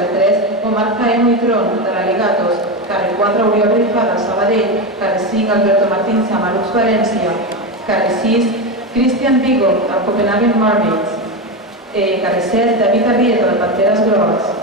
carrer 3, Omar Jaén Huitrón, de l'Aligatos, carrer 4, Oriol Rifada, Sabadell, carrer 5, Alberto Martín Samalux, València, carrer 6, Christian Vigo, del Copenhagen Mermaids, carrer 7, David Arrieta, de Panteres Grogues,